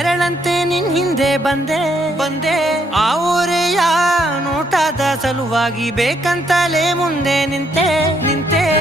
ನೆರಳಂತೆ ನಿನ್ ಹಿಂದೆ ಬಂದೆ ಆ ಊರೆಯ ನೋಟದ ಸಲುವಾಗಿ ಬೇಕಂತಲೇ ಮುಂದೆ ನಿಂತೆ